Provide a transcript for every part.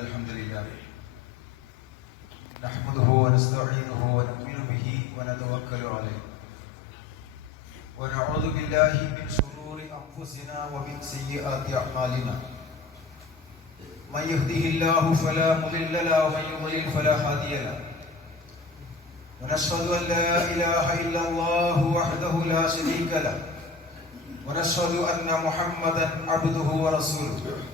الحمد لله نحمده ونستعينه ونؤمن به ونتوكل عليه ونعوذ بالله من شرور انفسنا ومن سيئات اعمالنا من يهده الله فلا مضل له ومن يضلل فلا هادي له ونشهد ان لا اله الا الله وحده لا شريك له ونشهد ان محمدا عبده ورسوله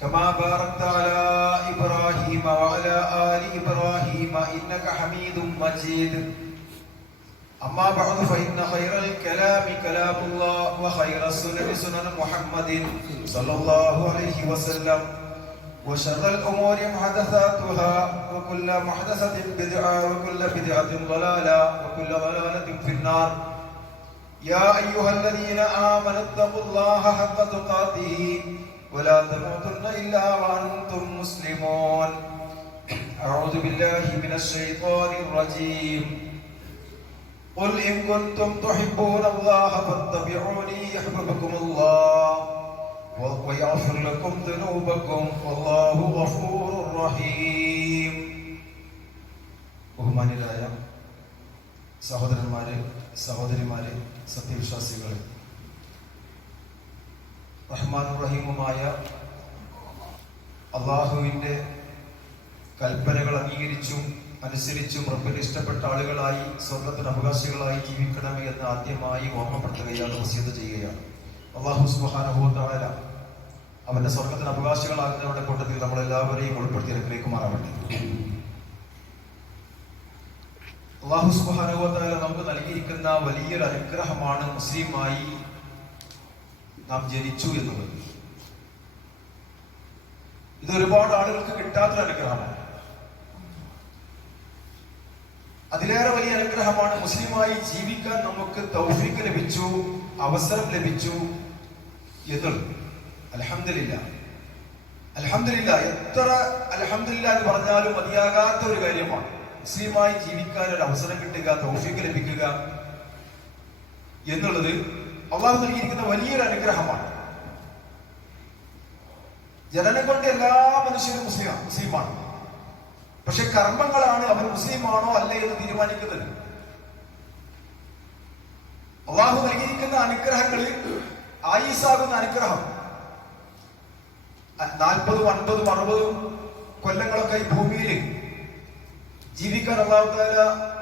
كما باركت على إبراهيم وعلى آل إبراهيم إنك حميد مجيد أما بعد فإن خير الكلام كلام الله وخير السنن سنن محمد صلى الله عليه وسلم وشر الأمور محدثاتها وكل محدثة بدعة وكل بدعة ضلالة وكل ضلالة في النار يا أيها الذين آمنوا اتقوا الله حق تقاته ولا تموتن إلا وأنتم مسلمون أعوذ بالله من الشيطان الرجيم قل إن كنتم تحبون الله فاتبعوني يحببكم الله ويغفر لكم ذنوبكم والله غفور رحيم ബഹുമാന്യരായ സഹോദരന്മാരെ സഹോദരിമാരെ സത്യവിശ്വാസികളെ റഹ്മാനും റഹീമുമായ അള്ളാഹുവിന്റെ കൽപ്പനകൾ അംഗീകരിച്ചും അനുസരിച്ചും റബ്ബിന് ഇഷ്ടപ്പെട്ട ആളുകളായി സ്വർണത്തിന് അവകാശികളായി ജീവിക്കണമേ എന്ന് ആദ്യമായി ഓർമ്മപ്പെടുത്തുകയാണ് വസ്യത ചെയ്യുകയാണ്. അള്ളാഹു സുബാനുഭവത്തായ അവന്റെ സ്വർഗത്തിന് അവകാശികളാകുന്നവരുടെ കൂട്ടത്തിൽ നമ്മൾ എല്ലാവരെയും ഉൾപ്പെടുത്തി അനുഗ്രഹിക്കുമാറാവട്ടെ. അള്ളാഹു സുബാനുഭവത്തായ നമുക്ക് നൽകിയിരിക്കുന്ന വലിയൊരു അനുഗ്രഹമാണ് മുസ്ലിമായി നാം ജനിച്ചു എന്നുള്ളത് ഇത് ഒരുപാട് ആളുകൾക്ക് കിട്ടാത്തൊരു അനുഗ്രഹമാണ്. അതിലേറെ വലിയ അനുഗ്രഹമാണ് മുസ്ലിമായി ജീവിക്കാൻ നമുക്ക് തൗഫീക്ക് ലഭിച്ചു അവസരം ലഭിച്ചു എന്നുള്ളത്. അലഹമില്ല അലഹമില്ല എത്ര അലഹമില്ല എന്ന് പറഞ്ഞാലും മതിയാകാത്ത ഒരു കാര്യമാണ്. മുസ്ലിമായി ജീവിക്കാൻ ഒരു അവസരം കിട്ടുക തൗഫീക്ക് ലഭിക്കുക എന്നുള്ളത് അള്ളാഹു നൽകിയിരിക്കുന്ന വലിയൊരു അനുഗ്രഹമാണ്. ജനനം കൊണ്ട് എല്ലാ മനുഷ്യരും മുസ്ലിം മുസ്ലിമാണ്. പക്ഷെ കർമ്മങ്ങളാണ് അവർ മുസ്ലിമാണോ അല്ലേ എന്ന് തീരുമാനിക്കുന്നത്. അള്ളാഹു നൽകിയിരിക്കുന്ന അനുഗ്രഹങ്ങളിൽ ആയിസാകുന്ന അനുഗ്രഹം. നാൽപ്പതും അൻപതും അറുപതും കൊല്ലങ്ങളൊക്കെ ഈ ഭൂമിയിൽ ജീവിക്കാൻ അള്ളാഹു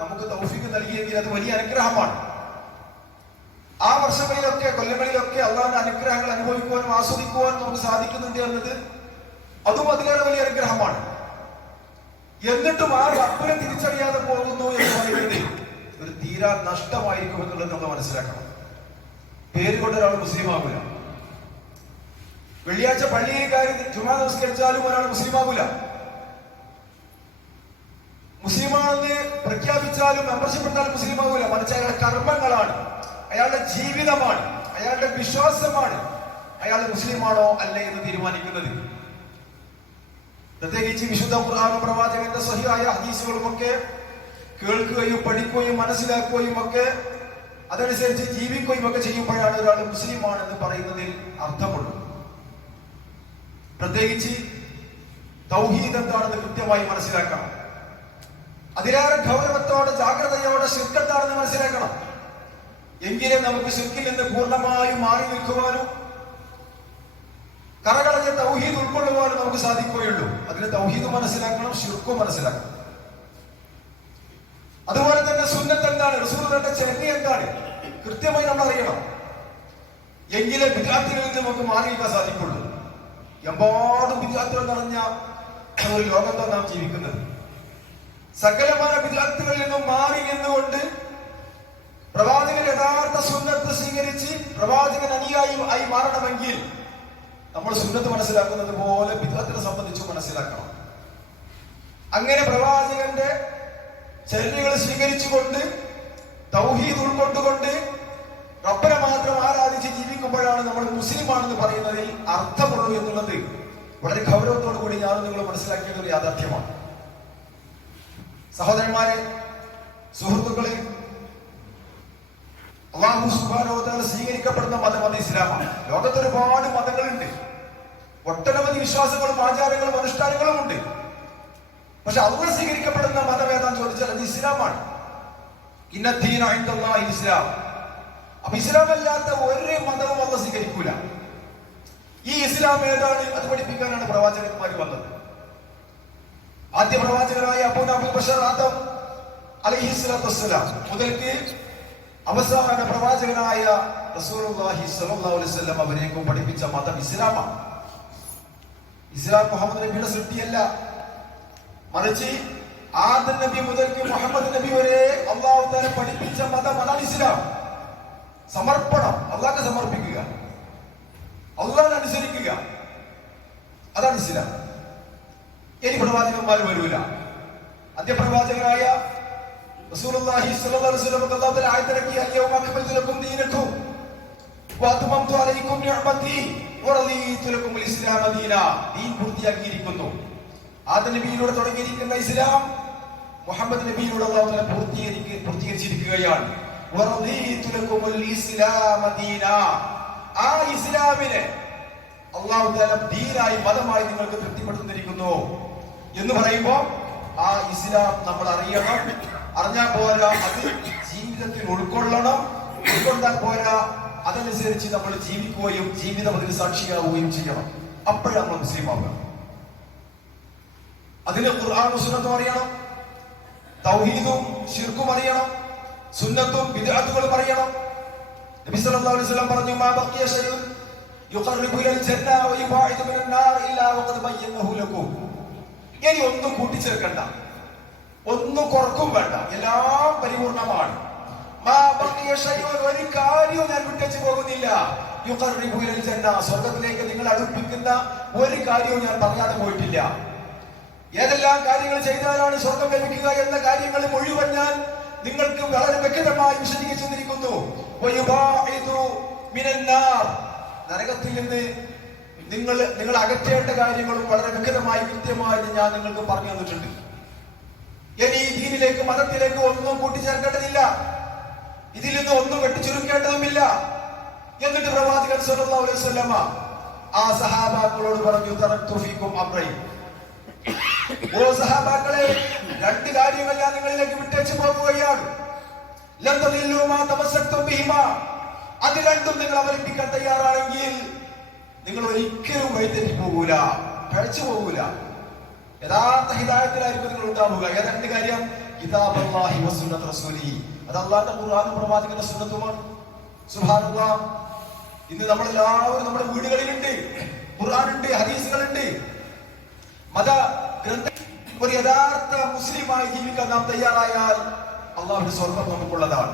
നമുക്ക് തൗഫിക്ക് നൽകിയെങ്കിൽ അത് വലിയ അനുഗ്രഹമാണ്. ആ വർഷങ്ങളിലൊക്കെ കൊല്ലങ്ങളിലൊക്കെ അള്ളാഹിന്റെ അനുഗ്രഹങ്ങൾ അനുഭവിക്കുവാനും ആസ്വദിക്കുവാനും നമുക്ക് സാധിക്കുന്നുണ്ട് എന്നത് അതും അതിലേറെ വലിയ അനുഗ്രഹമാണ്. എന്നിട്ടും ആ റബ്ബിനെ തിരിച്ചറിയാതെ പോകുന്നു എന്ന് പറയുന്നത് ഒരു തീരാ നഷ്ടമായിരിക്കും എന്നുള്ളത് നമ്മൾ മനസ്സിലാക്കണം. പേര് കൊണ്ട് ഒരാൾ മുസ്ലിം ആകൂല വെള്ളിയാഴ്ച പള്ളിയിൽ കയറി ജുമാ നമസ്കരിച്ചാലും ഒരാൾ മുസ്ലിം ആകൂല മുസ്ലിമാണെന്ന് പ്രഖ്യാപിച്ചാലും മെമ്പർഷിപ്പ് എടുത്താലും മുസ്ലിം ആകൂല അയാളുടെ കർമ്മങ്ങളാണ്. അയാളുടെ ജീവിതമാണ് അയാളുടെ വിശ്വാസമാണ് അയാൾ മുസ്ലിമാണോ അല്ലേ എന്ന് തീരുമാനിക്കുന്നത്. പ്രത്യേകിച്ച് വിശുദ്ധ പ്രധാന പ്രവാചകന്റെ സഹിയായ ഹദീസുകളും ഒക്കെ കേൾക്കുകയും പഠിക്കുകയും മനസ്സിലാക്കുകയും ഒക്കെ അതനുസരിച്ച് ജീവിക്കുകയും ഒക്കെ ചെയ്യുമ്പോഴാണ് ഒരാൾ മുസ്ലിമാണ് എന്ന് പറയുന്നതിൽ അർത്ഥമുള്ളത്. പ്രത്യേകിച്ച് തൗഹീദ് എന്താണെന്ന് കൃത്യമായി മനസ്സിലാക്കണം. അതിലേറെ ഗൗരവത്തോടെ ജാഗ്രതയോടെ ശിർക്കെന്താണെന്ന് മനസ്സിലാക്കണം. എങ്കിലേ നമുക്ക് ശുക്കിൽ നിന്ന് പൂർണമായും മാറി നിൽക്കുവാനും കറകളഞ്ഞ തൗഹീദ് ഉൾക്കൊള്ളുവാനും നമുക്ക് സാധിക്കുകയുള്ളൂ. അതിന് തൗഹീദ് മനസ്സിലാക്കണം ശുക്കും മനസ്സിലാക്കണം. അതുപോലെ തന്നെ സുന്നത്ത് എന്താണ്? റസൂലിന്റെ ചെന്നി എന്താണ്? കൃത്യമായി നമ്മൾ അറിയണം. എങ്കിലേ വിദ്യാർത്ഥികളിൽ നിന്ന് നമുക്ക് മാറിയിരിക്കാൻ സാധിക്കുള്ളൂ. എമ്പാടും വിദ്യാർത്ഥികൾ നിറഞ്ഞ ഒരു ലോകത്താണ് നാം ജീവിക്കുന്നത്. സകലമായ വിദ്യാർത്ഥികളിൽ നിന്നും മാറി നിന്നുകൊണ്ട് പ്രവാചകൻ യഥാർത്ഥ സുന്നത്ത് സ്വീകരിച്ച് പ്രവാചകൻ അനുയായി ആയി മാറണമെങ്കിൽ നമ്മൾ സുന്നത്ത് മനസ്സിലാക്കുന്നത് പോലെ വിധത്തിനെ സംബന്ധിച്ച് മനസ്സിലാക്കണം. അങ്ങനെ പ്രവാചകന്റെ ചര്യകൾ സ്വീകരിച്ചുകൊണ്ട് തൗഹീദ് ഉൾക്കൊണ്ടുകൊണ്ട് റബ്ബനെ മാത്രം ആരാധിച്ച് ജീവിക്കുമ്പോഴാണ് നമ്മൾ മുസ്ലിമാണെന്ന് പറയുന്നതിൽ അർത്ഥമുള്ളൂ എന്നുള്ളത് വളരെ ഗൗരവത്തോടു കൂടി ഞാൻ നിങ്ങൾ മനസ്സിലാക്കിയത് ഒരു യാഥാർത്ഥ്യമാണ്. സഹോദരന്മാരെ സുഹൃത്തുക്കളെ അള്ളാഹു സുബാനോദാല സ്വീകരിക്കപ്പെടുന്ന മതം അത് ഇസ്ലാമാണ്. ലോകത്ത് ഒരുപാട് മതങ്ങളുണ്ട്. ഒട്ടനവധി വിശ്വാസങ്ങളും ആചാരങ്ങളും അനുഷ്ഠാനങ്ങളും ഉണ്ട്. പക്ഷെ അള്ള സ്വീകരിക്കപ്പെടുന്ന മതം ഏതാന്ന് ചോദിച്ചാൽ അത് ഇസ്ലാമാണ്. ഇന്നത്തീനായിട്ടുള്ള ഇസ്ലാം. അപ്പൊ ഇസ്ലാം അല്ലാത്ത ഒരു മതവും അള്ള സ്വീകരിക്കൂല. ഈ ഇസ്ലാം ഏതാണ്? അത് പഠിപ്പിക്കാനാണ് പ്രവാചകന്മാർ വന്നത്. ആദ്യ പ്രവാചകനായ അബൂനാബുൽ ബഷർ ആദം അലഹിസ്ലാം മുതൽക്ക് അവസാന പ്രവാചകനായ റസൂലുള്ളാഹി സ്വല്ലല്ലാഹു അലൈഹി വസല്ലം അവരേക്കും പഠിപ്പിച്ച മതം ഇസ്ലാമാണ്. ഇസ്ലാം മുഹമ്മദ് നബിയുടെ സൃഷ്ടിയല്ല. മറിച്ച് ആദം നബി മുതൽക്ക് മുഹമ്മദ് നബി വരെ അള്ളാഹു പഠിപ്പിച്ച മതം അതാണ് ഇസ്ലാം. സമർപ്പണം അള്ളാഹ് സമർപ്പിക്കുക. അള്ളാഹിനെ അനുസരിക്കുക. അതാണ് ഇസ്ലാം. ഇനി പ്രവാചകന്മാർ വരൂല. അന്ത്യപ്രവാചകനായ റസൂലുള്ളാഹി സ്വല്ലല്ലാഹു അലൈഹി വസല്ലം അല്ലാഹു തആല ആയത്തിറക്കി അൽയൗമ അക്മൽതു ലക്കും ദീനക്കും. വഅത്മംതു അലൈക്കും നിഅമതി വറദീതു ലക്കും ഇസ്ലാമ ദീന. ദീൻ പൂർത്തിയാക്കിയിരിക്കുന്നു. ആദ്യ നബിയിലൂടെ തുടങ്ങിയിരിക്കുന്ന ഇസ്ലാം മുഹമ്മദ് നബിയിലൂടെ അല്ലാഹു തആല പൂർത്തീകരിച്ചിരിക്കുകയാണ്. വറദീതു ലക്കും ആ ഇസ്ലാമിനെ അള്ളാഹു തആല ദീനായി മതമായി നിങ്ങൾക്ക് തൃപ്തിപ്പെടുത്തിയിരിക്കുന്നു. എന്ന് പറയുമ്പോൾ ആ ഇസ്ലാം നമ്മൾ അറിയണം. അറിഞ്ഞാൽ പോരാ അത് ജീവിതത്തിൽ ഉൾക്കൊള്ളണം. ഉൾക്കൊണ്ടാൽ പോരാ അതനുസരിച്ച് നമ്മൾ ജീവിക്കുകയും ജീവിതം അതിന് സാക്ഷിയാവുകയും ചെയ്യണം. അപ്പോഴാണ് നമ്മൾ മുസ്ലിം ആവുക അതിന് ഖുർആൻ സുന്നത്തും അറിയണം. തൗഹീദും ശിർക്കും അറിയണം. സുന്നത്തും വിദ്യാർത്ഥികളും അറിയണം. നബി സല്ലല്ലാഹു അലൈഹി വസല്ലം പറഞ്ഞു മാ ബഖിയ ശൈഉൻ ജന്ന വ യുബാഇദു മിനൻ നാർ ഇല്ലാ വഖദ് ബയ്യനഹു ലക്കും. ഇനി ഒന്നും കൂട്ടിച്ചേർക്കണ്ട. ഒന്നും കുറക്കും വേണ്ട. എല്ലാം പരിപൂർണമാണ്. ഒരു കാര്യവും ഞാൻ വിട്ടേച്ച് പോകുന്നില്ല. സ്വർഗത്തിലേക്ക് നിങ്ങൾ അടുപ്പിക്കുന്ന ഒരു കാര്യവും ഞാൻ പറയാതെ പോയിട്ടില്ല. ഏതെല്ലാം കാര്യങ്ങൾ ചെയ്താലാണ് സ്വർഗം ലഭിക്കുക എന്ന കാര്യങ്ങൾ മുഴുവൻ ഞാൻ നിങ്ങൾക്ക് വളരെ വ്യക്തമായി വിശദീകരിച്ചു തന്നിരിക്കുന്നു. നരകത്തിൽ നിന്ന് നിങ്ങൾ നിങ്ങൾ അകറ്റേണ്ട കാര്യങ്ങളും വളരെ വ്യക്തമായി കൃത്യമായി ഞാൻ നിങ്ങൾക്ക് പറഞ്ഞു തന്നിട്ടുണ്ട്. ഇനി ഈ ദീനിലേക്ക് മതത്തിലേക്ക് ഒന്നും കൂട്ടിച്ചേർക്കേണ്ടതില്ല. ഇതിൽ നിന്ന് ഒന്നും വെട്ടിച്ചുരുക്കേണ്ടതുമില്ല. എന്നിട്ട് പ്രവാചകൻ സല്ലല്ലാഹു അലൈഹി വസല്ലമ ആ സഹാബാക്കളോട് പറഞ്ഞു തറക്തു അമ്രയും ഓ സഹാബാക്കളെ രണ്ട് ഞാൻ നിങ്ങളിലേക്ക് വിട്ടേച്ചു പോകുകയാണ്. അത് രണ്ടും നിങ്ങൾ അവലംബിക്കാൻ തയ്യാറാണെങ്കിൽ നിങ്ങൾ ഒരിക്കലും വഴിതെറ്റി പോകൂല പഴച്ചു പോകൂല. യഥാർത്ഥ ഹിതായത്തിലായിരിക്കും നിങ്ങൾ ഉണ്ടാവുക. ഏതാണ്ട് കാര്യം? കിതാബ് അല്ലാഹി വസുന്നത്ത് റസൂലി. അത് അള്ളാഹുന്റെ ഖുർആനും പ്രവാചകന്റെ സുന്നത്തുമാണ്. സുബ്ഹാനല്ലാഹ് ഇന്ന് നമ്മളെല്ലാവരും നമ്മുടെ വീടുകളിലുണ്ട്. ഖുർആനുണ്ട് ഹദീസുകളുണ്ട്. മത ഗ്രന്ഥ ഒരു യഥാർത്ഥ മുസ്ലിമായി ജീവിക്കാൻ നാം തയ്യാറായാൽ അള്ളാഹുവിന്റെ സ്വർഗം നമുക്കുള്ളതാണ്.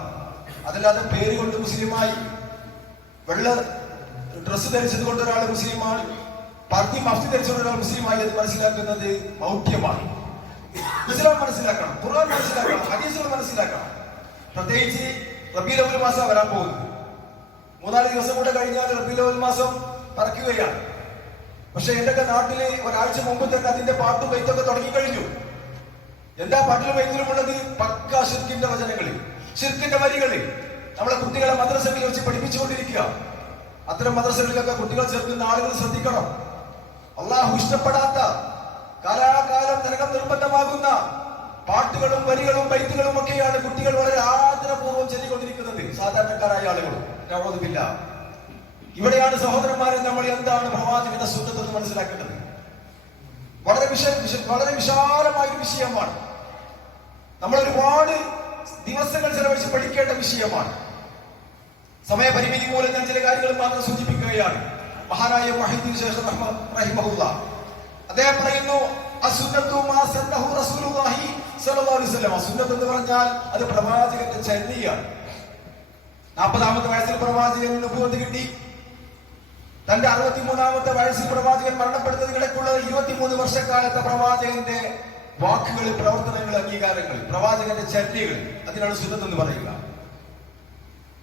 അതല്ലാതെ പേര് കൊണ്ട് മുസ്ലിമായി വെള്ള ഡ്രസ്സ് ധരിച്ചത് കൊണ്ട് ഒരാൾ മുസ്ലിമാണ്. പർത്തി മഫ്തി ധരിച്ചുകൊണ്ടുള്ള മുസ്ലിമായി എന്ന് മനസ്സിലാക്കുന്നത് മൗഢ്യമാണ്. ഇസ്ലാം മനസ്സിലാക്കണം ഖുർആൻ മനസ്സിലാക്കണം ഹദീസുകൾ മനസ്സിലാക്കണം. പ്രത്യേകിച്ച് റബീൽ അവൽ മാസം വരാൻ പോകുന്നു. മൂന്നാൽ ദിവസം കൂടെ കഴിഞ്ഞാൽ റബീൽ അവൽ മാസം പറക്കുകയാണ് പക്ഷെ എന്റെയൊക്കെ നാട്ടിൽ ഒരാഴ്ച മുമ്പ് തന്നെ അതിന്റെ പാട്ടും വൈത്തൊക്കെ തുടങ്ങിക്കഴിഞ്ഞു. എന്താ പാട്ടിലും വൈത്തിലും ഉള്ളത്? പക്ക ഷിർക്കിന്റെ വചനങ്ങളിൽ ഷിർക്കിന്റെ വരികളിൽ നമ്മളെ കുട്ടികളെ മദ്രസകളിൽ വെച്ച് പഠിപ്പിച്ചുകൊണ്ടിരിക്കുക. അത്തരം മദ്രസകളിലൊക്കെ കുട്ടികൾ ചേർക്കുന്ന ആളുകൾ ശ്രദ്ധിക്കണം. അള്ളാഹു ഇഷ്ടപ്പെടാത്ത കാലാകാലം നരകം നിർബന്ധമാകുന്ന പാട്ടുകളും വരികളും ബൈത്തുകളും ഒക്കെയാണ് കുട്ടികൾ വളരെ ആദരപൂർവം ചൊല്ലിക്കൊണ്ടിരിക്കുന്നത്. സാധാരണക്കാരായ ആളുകൾ നവോദമില്ല ഇവിടെയാണ് സഹോദരന്മാരെ നമ്മൾ എന്താണ് പ്രവാചകന്റെ എന്ന് മനസ്സിലാക്കേണ്ടത്? വളരെ വിശ- വളരെ വിശാലമായ ഒരു വിഷയമാണ്. നമ്മൾ ഒരുപാട് ദിവസങ്ങൾ ചെലവഴിച്ച് പഠിക്കേണ്ട വിഷയമാണ്. സമയപരിമിതി മൂലം ഞാൻ ചില കാര്യങ്ങൾ മാത്രം സൂചിപ്പിക്കുകയാണ്. മഹാനായ മൊഹീദ്ദീൻ റഹ്മ- റഹിമഹുല്ല. അദ്ദേഹം പറയുന്നു പറഞ്ഞാൽ അത് പ്രവാചകന്റെ നാൽപ്പതാമത്തെ വയസ്സിൽ പ്രവാചകൻ കിട്ടി. തന്റെ അറുപത്തിമൂന്നാമത്തെ വയസ്സിൽ പ്രവാചകൻ ഇരുപത്തിമൂന്ന് വർഷക്കാലത്തെ പ്രവാചകന്റെ വാക്കുകൾ പ്രവർത്തനങ്ങൾ അംഗീകാരങ്ങൾ പ്രവാചകന്റെ ചര്യകൾ അതിനാണ് സുന്നത്ത് എന്ന് പറയുക.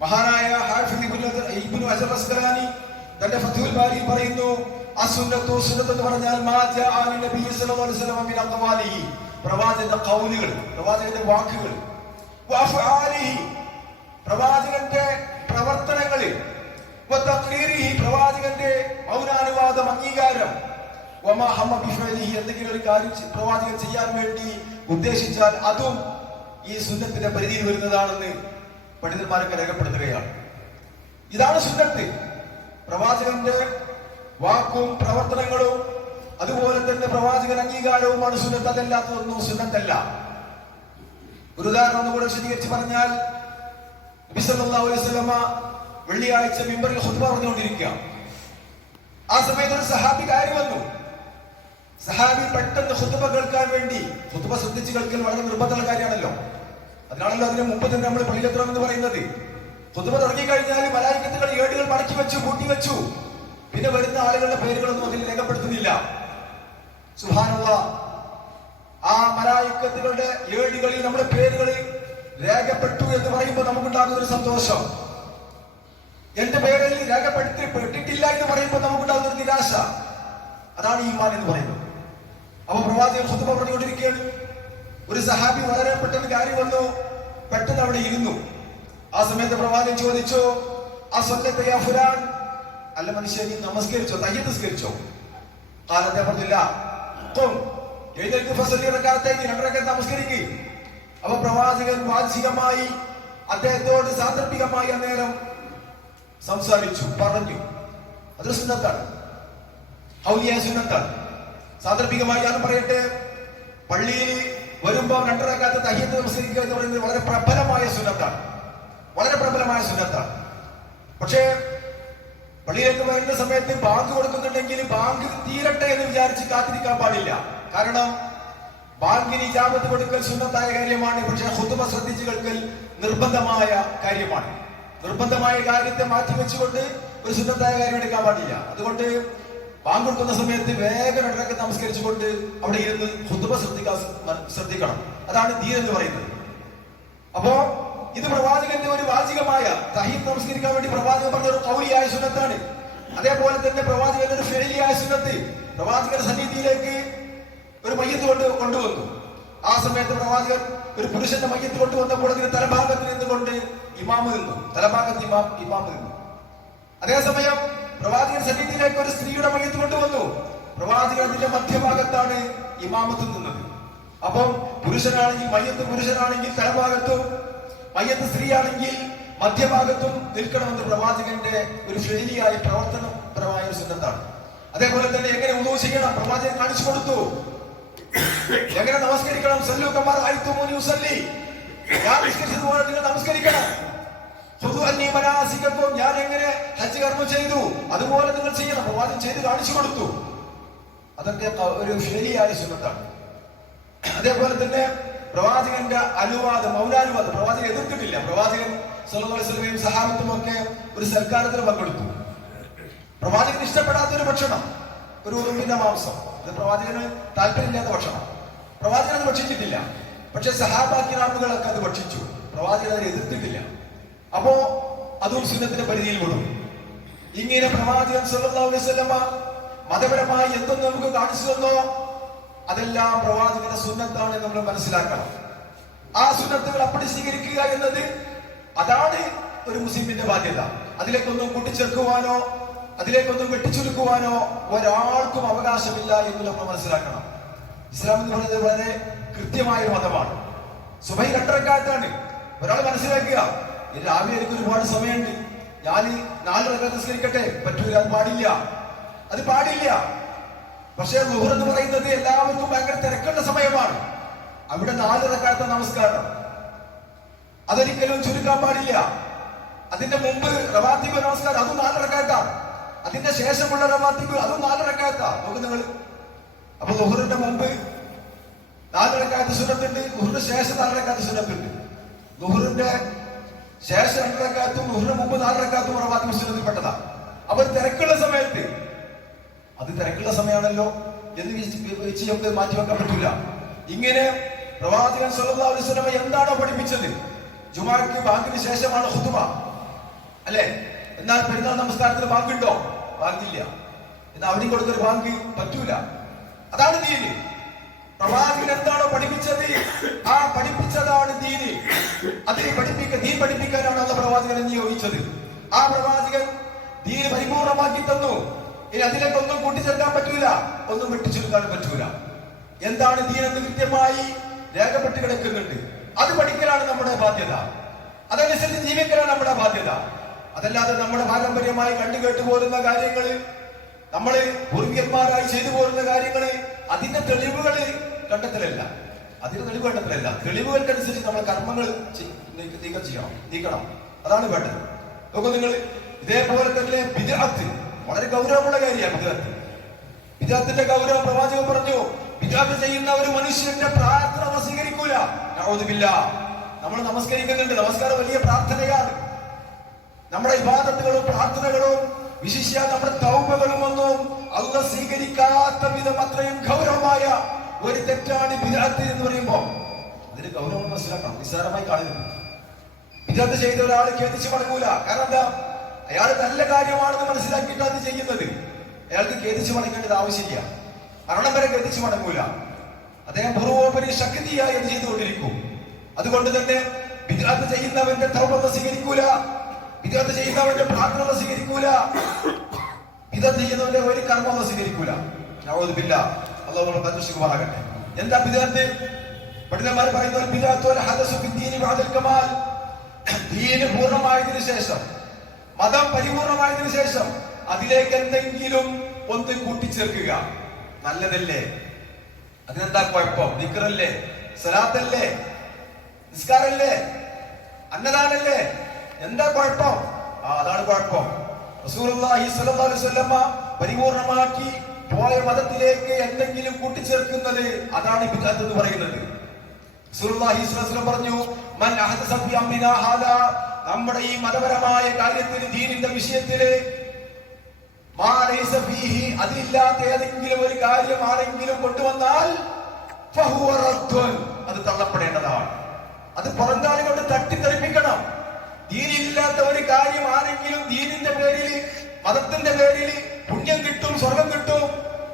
മഹാനായ ഹാഫിദ് ഇബ്നു ഹജർ അസ്ഖലാനി തന്റെ ഫത്ഹുൽ ബാരി പറയുന്നു അസുന്നത്തു സുന്നത്ത് എന്ന് പറഞ്ഞാൽ മാ ആലി അൻ നബി സല്ലല്ലാഹു അലൈഹി വസല്ലം മിൻ അഖ്വാലിഹി. പ്രവാചകന്റെ ഖൗലുകൾ പ്രവാചകന്റെ വാക്കുകൾ. പ്രവാചകന്റെ പ്രവർത്തനങ്ങളിൽ പ്രവാചകന്റെ മൗനാനുവാദം അംഗീകാരം. എന്തെങ്കിലും ഒരു കാര്യം പ്രവാചകൻ ചെയ്യാൻ വേണ്ടി ഉദ്ദേശിച്ചാൽ അതും ഈ സുന്നത്തിന്റെ പരിധിയിൽ വരുന്നതാണെന്ന് പണ്ഡിതന്മാരൊക്കെ രേഖപ്പെടുത്തുകയാണ്. ഇതാണ് സുന്നത്ത്. പ്രവാചകന്റെ വാക്കും പ്രവർത്തനങ്ങളും അതുപോലെ തന്നെ പ്രവാചകൻ അംഗീകാരവുമാണ് സുന്നത്ത് അതല്ലാത്തതൊന്നും സുന്നത്തല്ല. ഒരു ഉദാഹരണം ഒന്നുകൂടെ വിശദീകരിച്ച് പറഞ്ഞാൽ നബി വസല്ലമ വെള്ളിയാഴ്ച മിമ്പറിൽ ഖുത്ബ പറഞ്ഞുകൊണ്ടിരിക്കുക ആ സമയത്ത് ഒരു സഹാബി കയറി വന്നു. സഹാബി പെട്ടെന്ന് ഖുത്ബ കേൾക്കാൻ വേണ്ടി ഖുത്ബ ശ്രദ്ധിച്ച് കേൾക്കൽ വളരെ നിർബന്ധമുള്ള കാര്യമാണല്ലോ. അതിനാണല്ലോ അതിന് മുമ്പ് തന്നെ നമ്മൾ പള്ളിയിലെത്തണം എന്ന് പറയുന്നത്. ഖുത്ബ തുടങ്ങിക്കഴിഞ്ഞാൽ മലായിക്കത്തുകൾ ഏടുകൾ മടക്കി വെച്ചു കൂട്ടി വെച്ചു. പിന്നെ വരുന്ന ആളുകളുടെ പേരുകളൊന്നും അതിൽ രേഖപ്പെടുത്തുന്നില്ല. സുഹാനുള്ള ആ മലായിക്കത്തുകളുടെ ഏടുകളിൽ നമ്മുടെ പേരുകളിൽ രേഖപ്പെട്ടു എന്ന് പറയുമ്പോൾ നമുക്കുണ്ടാകുന്ന ഒരു സന്തോഷം. എന്റെ പേരിൽ രേഖപ്പെടുത്തി പെട്ടിട്ടില്ല എന്ന് പറയുമ്പോൾ നമുക്കുണ്ടാകുന്ന ഒരു നിരാശ. അതാണ് ഈമാൻ എന്ന് പറയുന്നത്. അപ്പൊ പ്രവാചകൻ സ്വന്തം പറഞ്ഞുകൊണ്ടിരിക്കുകയാണ് ഒരു സഹാബി വളരെ പെട്ടെന്ന് കാര്യം വന്നു പെട്ടെന്ന് അവിടെ ഇരുന്നു. ആ സമയത്ത് പ്രവാചകൻ ചോദിച്ചു ആ ഫുലാൻ? അല്ല മനുഷ്യ നീ നമസ്കരിച്ചോ? തയ്യ നിസ്കരിച്ചോ? കാലത്തെ പറഞ്ഞില്ല. എഴുന്നേൽക്ക് ഫസലി റക്കാത്തേക്ക് രണ്ടരക്കെ നമസ്കരിക്ക്. അപ്പൊ പ്രവാചകൻ വാചികമായി അദ്ദേഹത്തോട് സാന്ദർഭികമായി അന്നേരം സംസാരിച്ചു പറഞ്ഞു. അത് സുന്നത്താണ്. ഹൗലിയ സുന്നത്താണ്. സാന്ദർഭികമായി ഞാൻ പറയട്ടെ പള്ളിയിൽ വരുമ്പോൾ രണ്ടരക്കാലത്ത് തയ്യത്ത് നമസ്കരിക്കുക എന്ന് പറയുന്നത് വളരെ പ്രബലമായ സുന്നത്താണ്. വളരെ പ്രബലമായ സുന്നത്താണ് പക്ഷേ പള്ളിയിലേക്ക് വരുന്ന സമയത്ത് ബാങ്ക് കൊടുക്കുന്നുണ്ടെങ്കിൽ ബാങ്ക് തീരട്ടെ എന്ന് വിചാരിച്ച് കാത്തിരിക്കാൻ പാടില്ല. കാരണം ബാങ്കിന് ജാമത്ത് കൊടുക്കൽ സുന്നത്തായ കാര്യമാണ് പക്ഷെ ഹുതുമ ശ്രദ്ധിച്ചു കേൾക്കൽ നിർബന്ധമായ കാര്യമാണ്. നിർബന്ധമായ കാര്യത്തെ മാറ്റി വെച്ചുകൊണ്ട് ഒരു സുന്നത്തായ കാര്യം എടുക്കാൻ പാടില്ല. അതുകൊണ്ട് ബാങ്ക് കൊടുക്കുന്ന സമയത്ത് വേഗം ഇടയ്ക്ക് നമസ്കരിച്ചുകൊണ്ട് അവിടെ ഇരുന്ന് ഹുതുമ ശ്രദ്ധിക്കാൻ ശ്രദ്ധിക്കണം. അതാണ് ധീരെന്ന് എന്ന് പറയുന്നത്. അപ്പോ ഇത് പ്രവാചകന്റെ ഒരു വാചികമായ തഹീദ് നമസ്കരിക്കാൻ വേണ്ടി പ്രവാചകൻ പറഞ്ഞ ഒരു കൗലിയായ സുന്നത്താണ്. അതേപോലെ തന്നെ പ്രവാചകന്റെ ഒരു ഫെയിലിയായ സുന്നത്ത് പ്രവാചകന്റെ സന്നിധിയിലേക്ക് ഒരു മയ്യത്ത് കൊണ്ട് കൊണ്ടുവന്നു. ആ സമയത്ത് പ്രവാചകൻ ഒരു പുരുഷന്റെ മയ്യത്ത് കൊണ്ടുവന്നപ്പോൾ അതിന് തലഭാഗത്ത് നിന്നുകൊണ്ട് ഇമാമ് നിന്നു. തലഭാഗത്ത് ഇമാം ഇമാമ് നിന്നു. അതേസമയം പ്രവാചകൻ സന്നിധിയിലേക്ക് ഒരു സ്ത്രീയുടെ മയ്യത്ത് കൊണ്ടുവന്നു പ്രവാചകൻ അതിന്റെ മധ്യഭാഗത്താണ് ഇമാമത്ത് നിന്നത്. അപ്പം പുരുഷനാണെങ്കിൽ മയ്യത്ത് പുരുഷനാണെങ്കിൽ തലഭാഗത്തും മയ്യത്ത് സ്ത്രീയാണെങ്കിൽ മധ്യഭാഗത്തും നിൽക്കണമെന്ന് പ്രവാചകന്റെ ഒരു ശൈലിയായ പ്രവർത്തനപരമായ ഒരു സിദ്ധത്താണ് അതേപോലെ തന്നെ എങ്ങനെ ഉദ്ദേശിക്കണം പ്രവാചകൻ കാണിച്ചു കൊടുത്തു. എങ്ങനെ നമസ്കരിക്കണം? സല്ലു കമാർ ഉസല്ലി. ഞാൻ നിസ്കരിച്ചതുപോലെ നിങ്ങൾ നമസ്കരിക്കണം. ഞാൻ എങ്ങനെ ഹജ്ജ് കർമ്മം ചെയ്തു? അതുപോലെ നിങ്ങൾ ചെയ്യണം. പ്രവാചകൻ ചെയ്ത് കാണിച്ചു കൊടുത്തു. അതൊക്കെ ഒരു ശൈലിയായ സുന്നത്താണ് അതേപോലെ തന്നെ പ്രവാചകന്റെ അനുവാദം മൗനാനുവാദം പ്രവാചകൻ എതിർത്തിട്ടില്ല. പ്രവാചകൻ വസല്ലമയും സഹാബത്തും ഒക്കെ ഒരു സൽക്കാരത്തിന് പങ്കെടുത്തു. പ്രവാചകന് ഇഷ്ടപ്പെടാത്ത ഒരു ഭക്ഷണം ഒരു ഉറുമ്പിന്റെ മാംസം. ഇത് പ്രവാചകന് താല്പര്യമില്ലാത്ത ഭക്ഷണം. പ്രവാചകൻ അത് ഭക്ഷിച്ചിട്ടില്ല. പക്ഷെ സഹാബാക്കിറാമുകളൊക്കെ അത് ഭക്ഷിച്ചു. പ്രവാചകൻ അതിനെ എതിർത്തിട്ടില്ല. അപ്പോ അതും സുന്നത്തിന്റെ പരിധിയിൽ വിടും ഇങ്ങനെ പ്രവാചകൻ വസല്ലമ മതപരമായി എന്തൊന്നും നമുക്ക് കാണിച്ചു തന്നോ? അതെല്ലാം പ്രവാചകന്റെ സുന്നത്താണ് നമ്മൾ മനസ്സിലാക്കണം. ആ സുന്നത്തുകൾ അപ്പടി സ്വീകരിക്കുക എന്നത് അതാണ് ഒരു മുസ്ലിമിന്റെ ബാധ്യത. അതിലേക്കൊന്നും കൂട്ടിച്ചേർക്കുവാനോ അതിലേക്കൊന്നും വെട്ടിച്ചുരുക്കുവാനോ ഒരാൾക്കും അവകാശമില്ല എന്ന് നമ്മൾ മനസ്സിലാക്കണം. ഇസ്ലാം എന്ന് പറയുന്നത് വളരെ കൃത്യമായ മതമാണ്. സുബൈ രണ്ടരക്കാലത്താണ് ഒരാൾ മനസ്സിലാക്കുക "ഇത് രാവിലെ എനിക്ക് ഒരുപാട് സമയമുണ്ട്. ഞാൻ നാല് റക്ക നിസ്കരിക്കട്ടെ? പറ്റൂല അത് പാടില്ല. അത് പാടില്ല. പക്ഷേ ലുഹർ എന്ന് പറയുന്നത് എല്ലാവർക്കും ഭയങ്കര തിരക്കുള്ള സമയമാണ്. അവിടെ നാല് നമസ്കാരം. അതൊരിക്കലും ചുരുക്കാൻ പാടില്ല. അതിന്റെ മുമ്പ് റവാത്തിബ് നമസ്കാരം അതും നാല് അതിന്റെ ശേഷമുള്ള റവാത്തിബ് അതും നാല് റക്കാത്ത നോക്ക് നിങ്ങൾ. അപ്പൊ ലുഹറിന്റെ മുമ്പ് നാല് സുരത്തുണ്ട് ലുഹറിന് ശേഷം നാല് സുരത്തുണ്ട് ലുഹറിന്റെ ശേഷം രണ്ട് റക്കാത്തും മുമ്പ് നാല് റവാത്തിബ് സുരത്തിൽ പെട്ടതാ. അപ്പൊ തിരക്കുള്ള സമയത്ത് അത് തിരക്കുള്ള സമയമാണല്ലോ. എന്ന് വെച്ച് നമുക്ക് മാറ്റി വെക്കാൻ പറ്റില്ല ഇങ്ങനെ പ്രവാചകൻ സല്ലല്ലാഹു അലൈഹി വസല്ലമ എന്താണോ പഠിപ്പിച്ചത്? ജുമാക്ക് ബാങ്കിന് ശേഷമാണ് ഹുതുമ അല്ലേ? എന്നാൽ പെരുന്നാൾ നമസ്കാരത്തിന് ബാങ്കുണ്ടോ? ബാങ്കില്ല. എന്നാൽ അവിടെ കൊടുത്തൊരു ബാങ്ക് പറ്റൂല. അതാണ് ദീന്. പ്രവാചകൻ എന്താണോ പഠിപ്പിച്ചത്? ആ പഠിപ്പിച്ചതാണ് ദീന്. അത് പഠിപ്പിക്ക ദീൻ പഠിപ്പിക്കാനാണ് അല്ല പ്രവാചകൻ നിയോഗിച്ചത് ആ പ്രവാചകൻ ദീന് പരിപൂർണമാക്കി തന്നു. ഇനി അതിലേക്ക് ഒന്നും കൂട്ടിച്ചേർക്കാൻ പറ്റൂല. ഒന്നും വെട്ടിച്ചെടുക്കാൻ പറ്റൂല. എന്താണ് ദീൻ എന്ന് കൃത്യമായി രേഖപ്പെട്ട് കിടക്കുന്നുണ്ട്. അത് പഠിക്കലാണ് നമ്മുടെ ബാധ്യത. അതനുസരിച്ച് ജീവിക്കലാണ് നമ്മുടെ ബാധ്യത. അതല്ലാതെ നമ്മുടെ പാരമ്പര്യമായി കണ്ടു കേട്ടു പോരുന്ന കാര്യങ്ങൾ നമ്മൾ പൂർവികന്മാരായി ചെയ്തു പോരുന്ന കാര്യങ്ങൾ അതിന്റെ തെളിവുകൾ കണ്ടെത്തലല്ല. അതിന്റെ തെളിവ് കണ്ടെത്തലല്ല. തെളിവുകൾക്കനുസരിച്ച് നമ്മൾ കർമ്മങ്ങൾ നീക്ക- ചെയ്യണം. നീക്കണം. അതാണ് വേണ്ടത്. നോക്കൂ നിങ്ങൾ ഇതേപോലെ തന്നെ ബിദഅത്ത്. വളരെ ഗൗരവമുള്ള കാര്യമാണ് ഇത്. വിദ്യാർത്ഥിന്റെ ഗൗരവം പ്രവാചകൻ പറഞ്ഞു. വിദ്യാർത്ഥി ചെയ്യുന്ന ഒരു മനുഷ്യന്റെ പ്രാർത്ഥന അള്ളാഹ് സ്വീകരിക്കൂല. നമ്മൾ നമസ്കരിക്കുന്നുണ്ട്. നമസ്കാരം വലിയ പ്രാർത്ഥനയാണ്. നമ്മുടെ വിവാദത്തുകളും പ്രാർത്ഥനകളും വിശിഷ്യ നമ്മുടെ തൗമകളും ഒന്നും അല്ല സ്വീകരിക്കാത്ത വിധം അത്രയും ഗൗരവമായ ഒരു തെറ്റാണ് വിദ്യാർത്ഥി എന്ന് പറയുമ്പോൾ അതിന് ഗൗരവം മനസ്സിലാക്കണം. നിസ്സാരമായി കാണുന്നു വിദ്യാർത്ഥി ചെയ്ത ഒരാൾ ഖേദിച്ച് മടങ്ങൂല. കാരണം എന്താ? അയാൾ നല്ല കാര്യമാണെന്ന് മനസ്സിലാക്കിയിട്ട് അത് ചെയ്യുന്നത്. അയാൾക്ക് ഗതിച്ചു മടങ്ങേണ്ടത് ആവശ്യമില്ല. മരണം വരെ ഗതിച്ചു മടങ്ങൂല. അദ്ദേഹം പൂർവോപരി ശക്തിയായി അത് ചെയ്തുകൊണ്ടിരിക്കും. അതുകൊണ്ട് തന്നെ വിദ്യാർത്ഥി ചെയ്യുന്നവന്റെ തൗബ സ്വീകരിക്കൂല. വിദ്യാർത്ഥി ചെയ്യുന്നവന്റെ പ്രാർത്ഥന സ്വീകരിക്കൂല. വിദ്യാർത്ഥി ചെയ്യുന്നവന്റെ ഒരു കർമ്മം സ്വീകരിക്കൂല. നവോദില്ല അള്ളാഹു പരിശുമാറാകട്ടെ എന്താ വിദ്യാർത്ഥി പണ്ഡിതന്മാർ പറയുന്ന ഒരു വൽ ഹദസു വിദ്യീനി ബഅദൽ കമാൽ. ദീന് പൂർണമായതിനു ശേഷം മതം പരിപൂർണമായതിനു ശേഷം അതിലേക്ക് എന്തെങ്കിലും ഒന്ന് കൂട്ടിച്ചേർക്കുക. നല്ലതല്ലേ? അതിനെന്താ കുഴപ്പം? നിക്കറല്ലേ? സലാത്തല്ലേ? നിസ്കാരല്ലേ? അന്നദാനല്ലേ? എന്താ കുഴപ്പം? ആ അതാണ് കുഴപ്പം. റസൂലുള്ളാഹി സ്വല്ലല്ലാഹു അലൈഹി വസല്ലമ പരിപൂർണമാക്കി പോയ മതത്തിലേക്ക് എന്തെങ്കിലും കൂട്ടിച്ചേർക്കുന്നത് അതാണ് ബിദ്അത്ത് എന്ന് പറയുന്നത്. റസൂലുള്ളാഹി സ്വല്ലല്ലാഹു പറഞ്ഞു മൻ അഹദസ നമ്മുടെ ഈ മതപരമായ കാര്യത്തിൽ ദീനിന്റെ വിഷയത്തിൽ അതിലില്ലാത്ത ഏതെങ്കിലും ഒരു കാര്യം ആരെങ്കിലും കൊണ്ടുവന്നാൽ. അത് തള്ളപ്പെടേണ്ടതാണ് അത് പുറന്താലും കൊണ്ട് തട്ടിത്തെറിപ്പിക്കണം ദീനില്ലാത്ത ഒരു കാര്യം ആരെങ്കിലും ദീനിന്റെ പേരിൽ മതത്തിന്റെ പേരിൽ പുണ്യം കിട്ടും സ്വർഗം കിട്ടും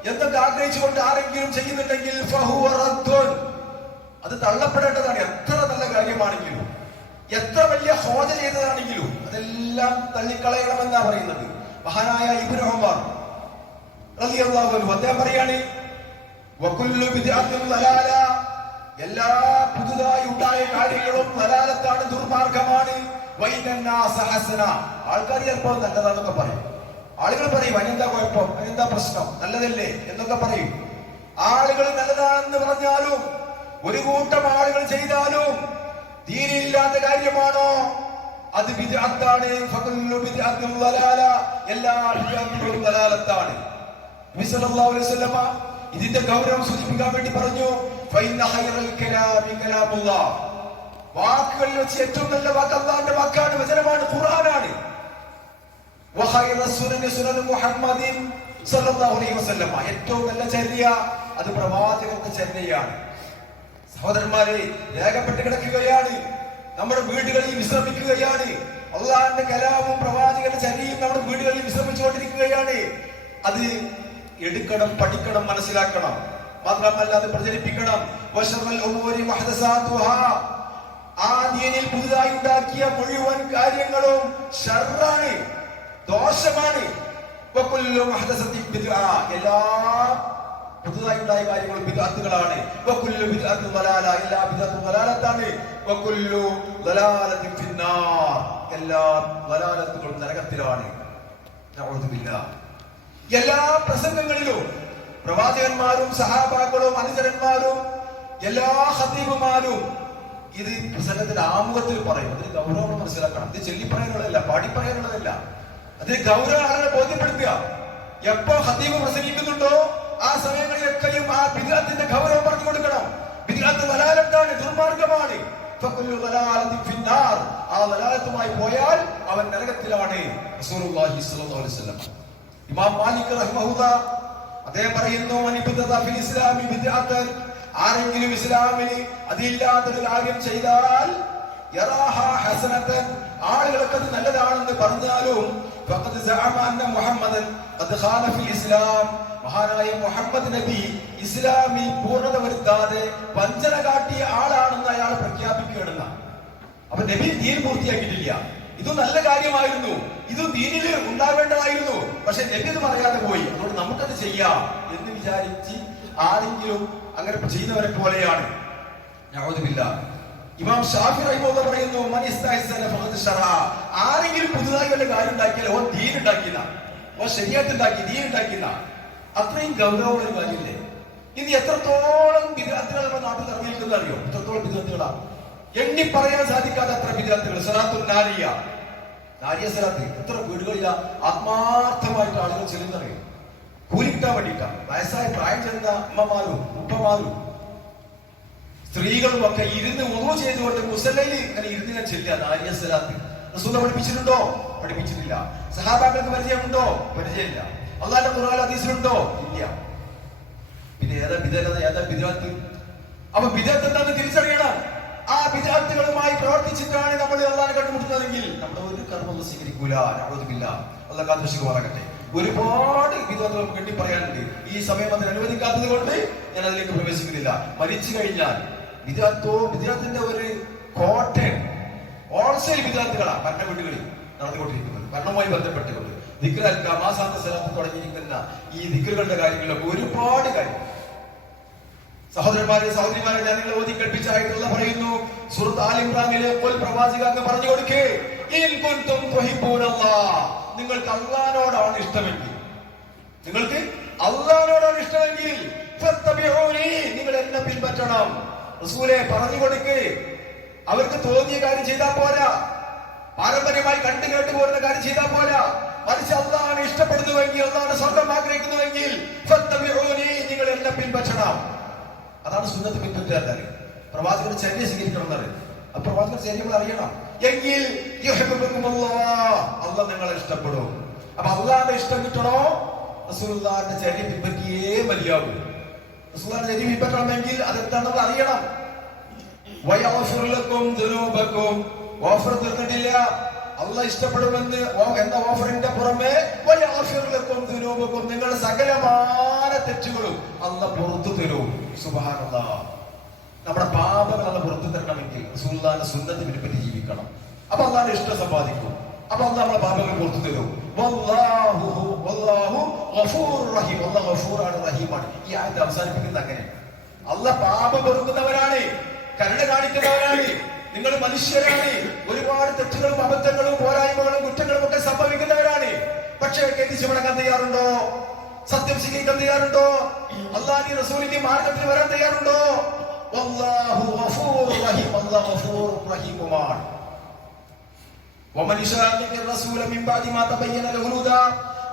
എന്നൊക്കെ ആഗ്രഹിച്ചുകൊണ്ട് ആരെങ്കിലും ചെയ്യുന്നുണ്ടെങ്കിൽ. അത് തള്ളപ്പെടേണ്ടതാണ് എത്ര നല്ല കാര്യമാണെങ്കിലും എത്ര വലിയ ഹോജ ചെയ്തതാണെങ്കിലും അതെല്ലാം തള്ളിക്കളയണമെന്നാ പറയുന്നത്. മഹാനായ അൻഹു അദ്ദേഹം പറയാണ് എല്ലാ പുതുതായി ഉണ്ടായ കാര്യങ്ങളും നലാലത്താണ് ദുർമാർഗമാണ്. ആൾക്കാർ ചിലപ്പോൾ നല്ലതാണെന്നൊക്കെ പറയും. ആളുകൾ പറയും അതിനെന്താ കുഴപ്പം? അതിനെന്താ പ്രശ്നം? നല്ലതല്ലേ? എന്നൊക്കെ പറയും. ആളുകൾ നല്ലതാണെന്ന് പറഞ്ഞാലും ഒരു കൂട്ടം ആളുകൾ ചെയ്താലും ദീനില്ലാത്ത കാര്യമാണോ? അത് വിദ്യാർത്ഥാണ് എല്ലാ ബിദ്അത്തുകളും ദലാലത്താണ് ഇതിന്റെ ഗൗരവം സൂചിപ്പിക്കാൻ വേണ്ടി പറഞ്ഞു വാക്കുകളിൽ വെച്ച് ഏറ്റവും നല്ല വാക്ക് അള്ളാഹിന്റെ വാക്കാണ് വചനമാണ് വസല്ലമ. ഏറ്റവും നല്ല ചര്യ അത് പ്രവാചകന്റെ ചര്യയാണ്. സഹോദരന്മാരെ രേഖപ്പെട്ട് കിടക്കുകയാണ്. നമ്മുടെ വീടുകളിൽ വിശ്രമിക്കുകയാണ്. അള്ളാഹിന്റെ കലാവും പ്രവാചകന്റെ ചരിയും നമ്മുടെ വീടുകളിൽ വിശ്രമിച്ചുകൊണ്ടിരിക്കുകയാണ്. അത് എടുക്കണം പഠിക്കണം മനസ്സിലാക്കണം. മാത്രമല്ല അത് പ്രചരിപ്പിക്കണം. പുതുതായി ഉണ്ടാക്കിയ മുഴുവൻ കാര്യങ്ങളും ദോഷമാണ്. എല്ലാ പുതുതായി ഉണ്ടായ കാര്യങ്ങൾ ബിദ്അത്തുകളാണ് വകുല്ലു ദലാലത്തിൻ ഫിന്നാർ. എല്ലാ ദലാലത്തുകളും നരകത്തിലാണ്. എല്ലാ പ്രസംഗങ്ങളിലും പ്രവാചകന്മാരും സഹാബാക്കളും അനുചരന്മാരും എല്ലാ ഹദീബുമാരും ഇത് പ്രസംഗത്തിന്റെ ആമുഖത്തിൽ പറയും. അതിന് ഗൗരവം മനസ്സിലാക്കണം. ഇത് ചൊല്ലി പറയാനുള്ളതല്ല പാടി പറയാനുള്ളതല്ല അതിന് ഗൗരവ ബോധ്യപ്പെടുത്തുക. എപ്പോ ഹദീബ് പ്രസംഗിക്കുന്നുണ്ടോ ആ സമയങ്ങളിലൊക്കെയും ആ ബിദ്അത്തിന്റെ ഗൗരവം പറഞ്ഞു കൊടുക്കണം. ബിദ്അത്ത് വലാലത്താണ് ദുർമാർഗമാണ്. ആ പോയാൽ അവൻ ഇമാം മാലിക് പറയുന്നു "മൻ ഫിൽ ഇസ്ലാമി ബിദ്അത്തൻ" ആരെങ്കിലും ഇസ്ലാമിൽ അതില്ലാത്തൊരു കാര്യം ചെയ്താൽ ആളുകൾക്ക് നല്ലതാണെന്ന് പറഞ്ഞാലും മുഹമ്മദൻ ഇസ്ലാം. മഹാനായ മുഹമ്മദ് നബി ഇസ്ലാമി പൂർണത വരുത്താതെ വഞ്ചന കാട്ടിയ ആളാണെന്ന് അയാൾ പ്രഖ്യാപിക്കുകയാണെന്ന അപ്പൊ നബി ദീൻ പൂർത്തിയാക്കിയിട്ടില്ല. ഇത് നല്ല കാര്യമായിരുന്നു. ഇത് ദീനിൽ ഉണ്ടാവേണ്ടതായിരുന്നു. പക്ഷെ നബി അത് പറയാതെ പോയി. അതുകൊണ്ട് നമുക്കത് ചെയ്യാം എന്ന് വിചാരിച്ച് ആരെങ്കിലും അങ്ങനെ ചെയ്യുന്നവരെ പോലെയാണ്. ഞാൻ ഇമാം ഷാഫി റഹിമഹുല്ലാ പറയുന്നു. ആരെങ്കിലും പുതുതായി വല്ല കാര്യം ഉണ്ടാക്കിയാൽ ഓ ദീൻ ഉണ്ടാക്കിയതാ ഓ ശരിയായിട്ട് ഉണ്ടാക്കി ദീൻ ഉണ്ടാക്കിയതാ അത്രയും ഗൗരവമുള്ള ഒരു കാര്യമില്ലേ? ഇനി എത്രത്തോളം വിദ്യാർത്ഥികൾ നമ്മുടെ നാട്ടിൽ ഇറങ്ങിയിരിക്കുന്ന അറിയോ? എത്രത്തോളം വിദ്യാർത്ഥികളാ? എണ്ണി പറയാൻ സാധിക്കാത്ത അത്ര വിദ്യാർത്ഥികൾ. സലാത്തു നാരിയ. നാരിയ സലാത്ത്. എത്ര വീടുകളില്ല ആത്മാർത്ഥമായിട്ട് ആളുകൾ ചെല്ലുന്നറിയും? കൂലിക്കിട്ടാൻ വേണ്ടിയിട്ടാണ് വയസ്സായ പ്രായം ചെന്ന അമ്മമാരും ഉപ്പമാരും സ്ത്രീകളും ഒക്കെ ഇരുന്ന് ഒന്നു ചെയ്തുകൊണ്ട് മുസലയിൽ ഇങ്ങനെ ഇരുന്ന് ഞാൻ ചെല്ലുക. നാരിയ സലാത്ത്. പഠിപ്പിച്ചിട്ടുണ്ടോ? പഠിപ്പിച്ചിട്ടില്ല. സഹാബാക്കൾക്ക് പരിചയമുണ്ടോ? പരിചയമില്ല. അള്ളാന്റെ ഖുർആൻ ഹദീസിലുണ്ടോ? ഇല്ല. പിന്നെ ഏതാ വിധേയത ഏതാ വിദ്യാർത്ഥി അപ്പൊ വിദഗ്ധ എന്താണെന്ന് തിരിച്ചറിയണം. ആ വിദ്യാർത്ഥികളുമായി പ്രവർത്തിച്ചിട്ടാണ് നമ്മൾ അള്ളാനെ കണ്ടുമുട്ടുന്നതെങ്കിൽ നമ്മൾ ഒരു കർമ്മം സ്വീകരിക്കൂല. അനുവദിക്കില്ല അല്ല കാത്തുശിക്ക് പറയട്ടെ ഒരുപാട് വിധത്തിൽ കെട്ടി പറയാനുണ്ട് ഈ സമയം അതിന് അനുവദിക്കാത്തത് കൊണ്ട് ഞാൻ അതിലേക്ക് പ്രവേശിക്കുന്നില്ല. മരിച്ചു കഴിഞ്ഞാൽ വിദ്യാർത്ഥോ വിദ്യാർത്ഥിന്റെ ഒരു കോട്ടയം ഹോൾസെയിൽ വിദ്യാർത്ഥികളാണ് ഭരണ വീടുകളിൽ നടന്നുകൊണ്ടിരിക്കുന്നത്. ഭരണവുമായി ബന്ധപ്പെട്ടുകൊണ്ട്. തുടങ്ങിയിരിക്കുന്ന ഈ ദിക്റുകളുടെ കാര്യങ്ങളിലൊക്കെ ഒരുപാട് കാര്യം സഹോദരന്മാരെ സഹോദരിമാരെ ഞാൻ നിങ്ങളെ ഓതി കൽപ്പിച്ചായിട്ടുള്ള പറയുന്നു. സുഹൃത്ത് ആലിംറാമിലെ പോൽ പ്രവാചക പറഞ്ഞു കൊടുക്കേ. നിങ്ങൾക്ക് അള്ളാനോടാണ് ഇഷ്ടമെങ്കിൽ നിങ്ങൾക്ക് അള്ളാനോടാണ് ഇഷ്ടമെങ്കിൽ. നിങ്ങൾ എന്നെ പിൻപറ്റണം. റസൂലെ പറഞ്ഞു കൊടുക്കേ. അവർക്ക് തോന്നിയ കാര്യം ചെയ്താൽ പോരാ. പാരമ്പര്യമായി കണ്ടു കേട്ടു പോരുന്ന കാര്യം ചെയ്താൽ പോരാ. മറിച്ച് അള്ളാഹാണ് ഇഷ്ടപ്പെടുന്നുവെങ്കിൽ അള്ളാഹാണ് സ്വർഗം ആഗ്രഹിക്കുന്നുവെങ്കിൽ നിങ്ങൾ എന്നെ പിൻപറ്റണം. അതാണ് സുന്നത്ത് പിൻപറ്റുകാരുടെ പ്രവാചകർ ചര്യ സ്വീകരിക്കണം എന്നറിയും ആ പ്രവാചകർ ചര്യങ്ങൾ അറിയണം. എങ്കിൽ അള്ളാഹ് നിങ്ങളെ ഇഷ്ടപ്പെടും. അപ്പൊ അള്ളാന്റെ ഇഷ്ടം കിട്ടണോ? റസൂലുള്ളാഹിന്റെ ചര്യ പിൻപറ്റിയേ മതിയാവൂ. റസൂലുള്ളാഹിന്റെ ചര്യ പിൻപറ്റണമെങ്കിൽ അതെന്താണെന്ന് അറിയണം. വയഗ്ഫിറുലക്കും ദുനൂബക്കും. ഓഫർ തീർന്നിട്ടില്ല. അല്ല ഇഷ്ടപ്പെടുമെന്ന് എന്ന ഓഫറിന്റെ പുറമെ വയഗ്ഫിറുലക്കും ദുനൂബക്കും നിങ്ങളുടെ സകലമായ തെറ്റുകളും അല്ല പുറത്തു തരും. സുബാനന്ദ നമ്മുടെ പാപങ്ങൾ അല്ല പുറത്തു തരണമെങ്കിൽ റസൂലുള്ളാഹിന്റെ സുന്നത്ത് പിൻപറ്റി ജീവിക്കണം. അപ്പൊ അള്ളാന്റെ ഇഷ്ടം സമ്പാദിക്കും. അപ്പൊ അല്ല നമ്മളെ പാപങ്ങൾ പുറത്തു തരും. ഈ ആയത്ത് അവസാനിപ്പിക്കുന്നത് അങ്ങനെ. അല്ല പാപം കരുണ കാണിക്കുന്നവരാണ്. നിങ്ങൾ മനുഷ്യരാണ്. ഒരുപാട് തെറ്റുകളും അബദ്ധങ്ങളും പോരായ്മകളും കുറ്റങ്ങളും ഒക്കെ സംഭവിക്കുന്നവരാണ്. പക്ഷേ കെട്ടിച്ചുമടക്കാൻ തയ്യാറുണ്ടോ? സത്യം സ്വീകരിക്കാൻ തയ്യാറുണ്ടോ? അള്ളാഹി റസൂലിക്ക് മാർഗത്തിൽ വരാൻ തയ്യാറുണ്ടോ?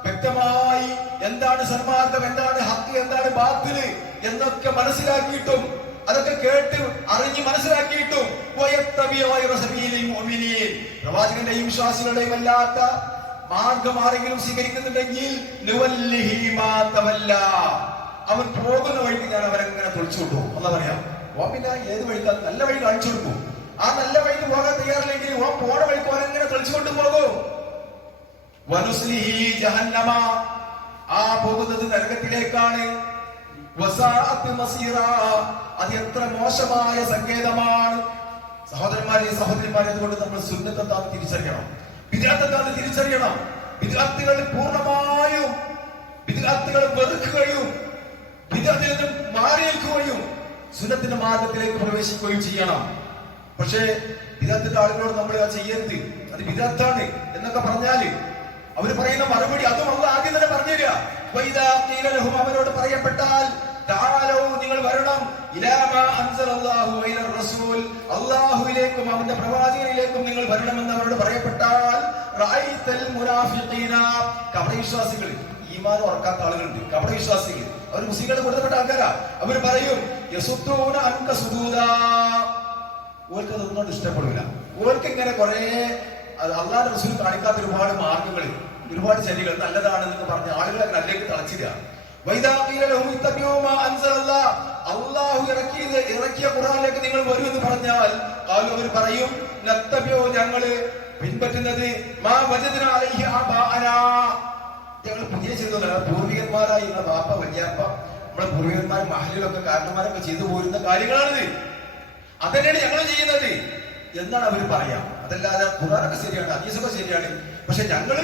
വ്യക്തമായി എന്താണ് സന്മാർഗം എന്താണ് ഹക്ക് എന്താണ് ബാത്തിൽ എന്നൊക്കെ മനസ്സിലാക്കിയിട്ടും അതൊക്കെ കേട്ട് അറിഞ്ഞ് മനസ്സിലാക്കിയിട്ടും. പ്രവാചകന്റെയും വിശ്വാസികളുടെയും അല്ലാത്ത മാർഗം ആരെങ്കിലും സ്വീകരിക്കുന്നുണ്ടെങ്കിൽ. അവൻ പോകുന്ന വഴിക്ക് ഞാൻ അവരെങ്ങനെ തൊളിച്ചു കൊടുക്കും എന്നാ പറയാം ഓ പിന്നെ ഏത് വഴിക്ക് നല്ല വഴി കാണിച്ചു കൊടുക്കും ആ നല്ല വഴിക്ക് പോകാൻ തയ്യാറില്ലെങ്കിൽ ഓ പോണ വഴിക്ക് അവരെങ്ങനെ തൊളിച്ചു കൊണ്ടുപോകും വനുസ്ലിഹി ജഹന്നമ ആ പോകുന്നത് നരകത്തിലേക്കാണ്. അത് എത്ര മോശമായ സങ്കേതമാണ്. സഹോദരന്മാരെ സഹോദരിമാരെ അതുകൊണ്ട് നമ്മൾ സുന്നത്തെന്താന്ന് തിരിച്ചറിയണം. വിദ്യാർത്ഥികളെ തിരിച്ചറിയണം. വിദ്യാർത്ഥികൾ പൂർണമായും വിദ്യാർത്ഥികൾ വെറുക്കുകയും വിദ്യാർത്ഥികൾ നിന്നും മാറി നിൽക്കുകയും സുന്നത്തിന്റെ മാർഗത്തിലേക്ക് പ്രവേശിക്കുകയും ചെയ്യണം. പക്ഷേ വിദഗ്ധ ആളുകളോട് നമ്മൾ ചെയ്യരുത്. അത് വിദഗ്ധാണ് എന്നൊക്കെ പറഞ്ഞാൽ അവർ പറയുന്ന മറുപടി അതും അല്ല ആദ്യം തന്നെ പറഞ്ഞുതരിക. അവരോട് പറയപ്പെട്ടാൽ നിങ്ങൾ വരണം. അല്ലാഹുവിലേക്കും അവന്റെ പ്രവാചകനിലേക്കും നിങ്ങൾ വരണമെന്ന് അവരോട് പറയപ്പെട്ടാൽ കപടവിശ്വാസികൾ ഈമാൻ ഉറക്കാത്ത ആളുകളുണ്ട്. കപടവിശ്വാസികൾ അവർ മുസ്ലിങ്ങളുടെ കൊടുത്തപ്പെട്ട ആൾക്കാരാ. അവർ പറയും ഓർക്ക് അതൊന്നും ഇഷ്ടപ്പെടില്ല ഓർക്ക് ഇങ്ങനെ കുറെ അള്ളാഹ് റസൂൽ കാണിക്കാത്ത ഒരുപാട് മാർഗങ്ങൾ ഒരുപാട് ചെല്ലികൾ നല്ലതാണെന്നൊക്കെ പറഞ്ഞ ആളുകളെ അതിലേക്ക് തളച്ചിടുകയാണ് ഇറക്കിയ ഖുറാനിലേക്ക് നിങ്ങൾ വരും എന്ന് പറഞ്ഞാൽ അവർ പറയും നത്തബ്യോ ഞങ്ങൾ പിൻപറ്റുന്നത് മാ ഞങ്ങൾ പുതിയ ചെയ്തതല്ല പൂർവികന്മാരായി ബാപ്പ വല്യാപ്പ നമ്മുടെ പൂർവികന്മാർ മഹലിലൊക്കെ കാരണന്മാരൊക്കെ ചെയ്തു പോരുന്ന കാര്യങ്ങളാണിത്. അതന്നെയാണ് ഞങ്ങൾ ചെയ്യുന്നത്. എന്നാണ് അവർ പറയാം. അതല്ലാതെ ഖുറാനൊക്കെ ശരിയാണ് അതീസൊക്കെ ശരിയാണ്. പക്ഷെ ഞങ്ങൾ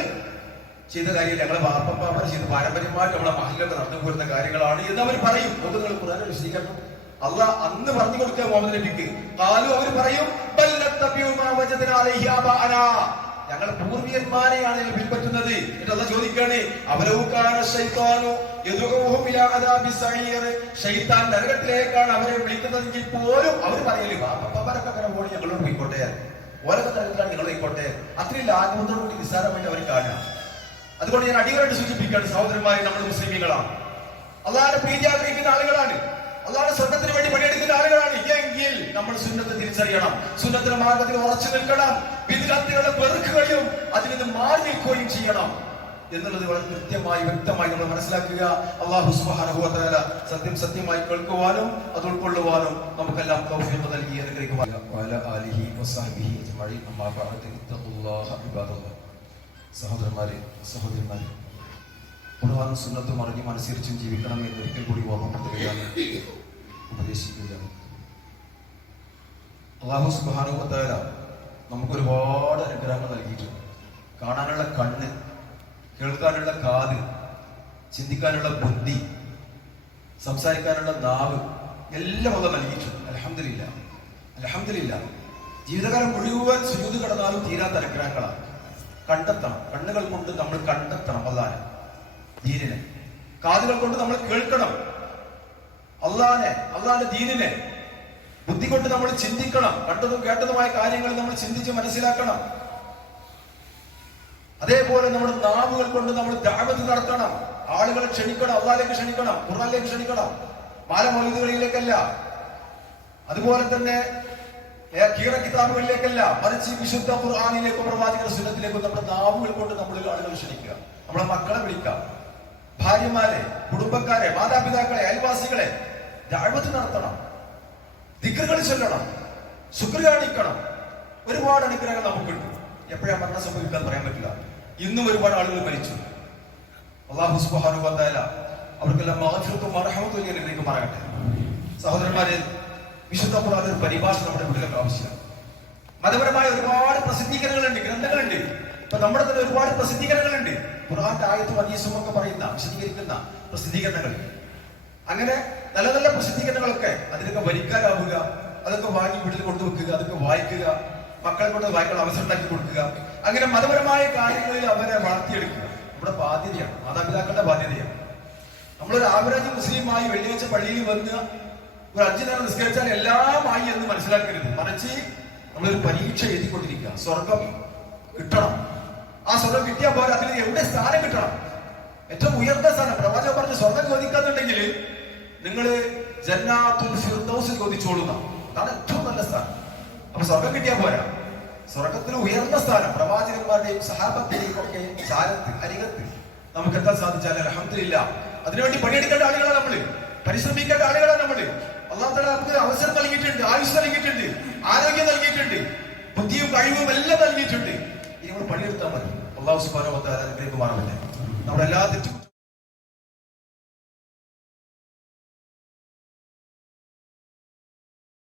ചെയ്ത കാര്യം ഞങ്ങളെ ബാപ്പപ്പാമാർ ചെയ്ത് പാരമ്പര്യമായിട്ട് നമ്മളെ മഹലിലൊക്കെ നടന്നു പോരുന്ന കാര്യങ്ങളാണ് എന്ന് അവർ പറയും. നമുക്ക് നിങ്ങൾ ഖുറാനെ വിശദീകരണം അല്ല അന്ന് പറഞ്ഞു കൊടുക്കുക മുഹമ്മദ് നബിക്ക്. കാലും അവർ പറയും. ഞങ്ങൾ പൂർവികന്മാരെയാണ് പിൻപറ്റുന്നത് എന്നിട്ട് അല്ല ചോദിക്കാണ് നരകത്തിലേക്കാണ് അവരെ വിളിക്കുന്നതെങ്കിൽ പോലും അവർ പറയൽ ബാപ്പപ്പാരൊക്കെ അങ്ങനെ പോണി ഞങ്ങളോട് പോയിക്കോട്ടെ. ഓരോ തരത്തിലാണ് ഞങ്ങൾ പോയിക്കോട്ടെ. അത്രയും ലാഘവത്തോടു നിസ്സാരമായിട്ട് അവർ കാണുക. അതുകൊണ്ട് ഞാൻ അടികളായിട്ട് സൂചിപ്പിക്കുകയാണ് സഹോദരന്മാരെ നമ്മൾ മുസ്ലിമികളാണ് പ്രീതി ആഗ്രഹിക്കുന്ന ആളുകളാണ്. അള്ളാഹുടെ സ്വർഗത്തിന് വേണ്ടി പണിയെടുക്കുന്ന ആളുകളാണ്. എങ്കിൽ നമ്മൾ സുന്നത്തെ തിരിച്ചറിയണം. സുന്നത്തിന്റെ മാർഗത്തിൽ ഉറച്ചു നിൽക്കണം. വിദ്യാർത്ഥികളുടെ വെറുക്കുകയും അതിൽ നിന്ന് മാറി നിൽക്കുകയും ചെയ്യണം. എന്നുള്ളത് വളരെ കൃത്യമായി വ്യക്തമായി നമ്മൾ മനസ്സിലാക്കുക. അള്ളാഹു സുബ്ഹാനഹു സത്യം സത്യമായി കേൾക്കുവാനും അത് ഉൾക്കൊള്ളുവാനും നമുക്കെല്ലാം തൗഫീഖ് നൽകി അനുഗ്രഹിക്കുവാനും സഹോദരന്മാരെ സഹോദരന്മാരെ ഖുർആനും സുന്നത്തും അറിഞ്ഞും അനുസരിച്ചും ജീവിക്കണം എന്ന് ഒരിക്കൽ കൂടി ഓർമ്മപ്പെടുത്തുകയാണ് ഉപദേശിക്കുകയാണ് അള്ളാഹു സുബാനുഭത്തായ നമുക്ക് ഒരുപാട് അനുഗ്രഹങ്ങൾ നൽകിയിട്ടുണ്ട്. കാണാനുള്ള കണ്ണ് കേൾക്കാനുള്ള കാത് ചിന്തിക്കാനുള്ള ബുദ്ധി സംസാരിക്കാനുള്ള നാവ് എല്ലാം അത് നൽകിയിട്ടുണ്ട്. അലഹമില്ല അലഹമില്ല ജീവിതകാലം മുഴുവൻ സുജൂത് കടന്നാലും തീരാത്ത അനുഗ്രഹങ്ങളാണ്. കണ്ടെത്തണം. കണ്ണുകൾ കൊണ്ട് നമ്മൾ കണ്ടെത്തണം അള്ളാനെ ദീനിനെ. കാതുകൾ കൊണ്ട് നമ്മൾ കേൾക്കണം. അള്ളാനെ അള്ളാന്റെ ദീനിനെ. ബുദ്ധി കൊണ്ട് നമ്മൾ ചിന്തിക്കണം. കണ്ടതും കേട്ടതുമായ കാര്യങ്ങൾ നമ്മൾ ചിന്തിച്ച് മനസ്സിലാക്കണം. അതേപോലെ നമ്മുടെ നാവുകൾ കൊണ്ട് നമ്മൾ ദാവത്ത് നടത്തണം. ആളുകളെ ക്ഷണിക്കണം അള്ളാലേക്ക് ക്ഷണിക്കണം ഖുർആനിലേക്ക് ക്ഷണിക്കണം. മാലമൗലികളിലേക്കല്ല അതുപോലെ തന്നെ കീറ കിതാബുകളിലേക്കല്ല മറിച്ച് വിശുദ്ധ ഖുർആാനിലേക്കും പ്രവാചക സുന്നത്തിലേക്കും നമ്മുടെ നാവുകൾ കൊണ്ട് നമ്മളിൽ ആളുകൾ ക്ഷണിക്കുക നമ്മളെ മക്കളെ വിളിക്കാം ഭാര്യമാരെ കുടുംബക്കാരെ മാതാപിതാക്കളെ അയൽവാസികളെ ദാഴ്വത്ത് നടത്തണം ദിക്കറുകൾ ചൊല്ലണം ശുക്ര കാണിക്കണം. ഒരുപാട് അനുഗ്രഹങ്ങൾ നമുക്കുണ്ട്. എപ്പോഴാ മരണം സംഭവിക്കാൻ പറയാൻ പറ്റില്ല. ഇന്നും ഒരുപാട് ആളുകൾ മരിച്ചു. അള്ളാഹു സുബാനു വ തആല അവർക്കെല്ലാം മഹത്വത്തും അനുഗ്രഹിക്കും പറയട്ടെ. സഹോദരന്മാരെ വിശുദ്ധ ഖുർആൻ പരിഭാഷ നമ്മുടെ വീട്ടിലൊക്കെ ആവശ്യമാണ്. മതപരമായ ഒരുപാട് പ്രസിദ്ധീകരണങ്ങളുണ്ട് ഗ്രന്ഥങ്ങളുണ്ട്. ഇപ്പൊ നമ്മുടെ തന്നെ ഒരുപാട് പ്രസിദ്ധീകരണങ്ങളുണ്ട്. ഖുർആന്റെ ആയത്തും അതീസും ഒക്കെ പറയുന്ന വിശദീകരിക്കുന്ന പ്രസിദ്ധീകരണങ്ങൾ. അങ്ങനെ നല്ല നല്ല പ്രസിദ്ധീകരണങ്ങളൊക്കെ അതിനൊക്കെ വരിക്കാരാവുക അതൊക്കെ വാങ്ങി വീട്ടിൽ കൊണ്ടുവെക്കുക അതൊക്കെ വായിക്കുക മക്കളെ കൊണ്ട് വായിക്കാൻ അവസരം ഉണ്ടാക്കി കൊടുക്കുക. അങ്ങനെ മതപരമായ കാര്യങ്ങളിൽ അവരെ വളർത്തിയെടുക്കുക. നമ്മുടെ ബാധ്യതയാണ് മാതാപിതാക്കളുടെ ബാധ്യതയാണ്. നമ്മളൊരു ആവറേജ് മുസ്ലിമായി വെള്ളിയാഴ്ച പള്ളിയിൽ വന്ന് ഒരു അഞ്ചു നേരം നിസ്കരിച്ചാൽ എല്ലാമായി എന്ന് മനസ്സിലാക്കരുത്. മറിച്ച് നമ്മളൊരു പരീക്ഷ എഴുതിക്കൊണ്ടിരിക്കുക. സ്വർഗം കിട്ടണം. ആ സ്വർഗം കിട്ടിയാൽ പോലെ അതിൽ എവിടെ സ്ഥാനം കിട്ടണം? ഏറ്റവും ഉയർന്ന സ്ഥാനം. പ്രവാചകൻ പറഞ്ഞ് സ്വർഗം ചോദിക്കാന്നുണ്ടെങ്കിൽ നിങ്ങൾ ജന്നാത്തുൽ ഫിർദൗസ് ചോദിച്ചോളുന്ന അതാണ് ഏറ്റവും നല്ല സ്ഥാനം. അപ്പൊ സ്വർഗം കിട്ടിയാൽ പോരാ. സ്വർഗത്തിന് ഉയർന്ന സ്ഥാനം. പ്രവാചകന്മാരുടെയും സഹാബത്തിന്റെയും ഒക്കെ ചാരത്ത് അരികത്ത് നമുക്ക് എത്താൻ സാധിച്ചാൽ? അലഹമില്ല അതിനുവേണ്ടി പണിയെടുക്കേണ്ട ആളുകളാണ് നമ്മൾ. പരിശ്രമിക്കേണ്ട ആളുകളാണ് നമ്മൾ. അള്ളാഹു തആല നമുക്ക് അവസരം നൽകിയിട്ടുണ്ട് ആയുസ് നൽകിയിട്ടുണ്ട് ആരോഗ്യം നൽകിയിട്ടുണ്ട് ബുദ്ധിയും കഴിവും എല്ലാം നൽകിയിട്ടുണ്ട്. ഇനി നമ്മൾ പണിയെടുത്താൽ മതി. അള്ളാഹു സുബാനോ അനുഗ്രഹിക്കുമാറാവട്ടെ നമ്മുടെ എല്ലാ തെറ്റും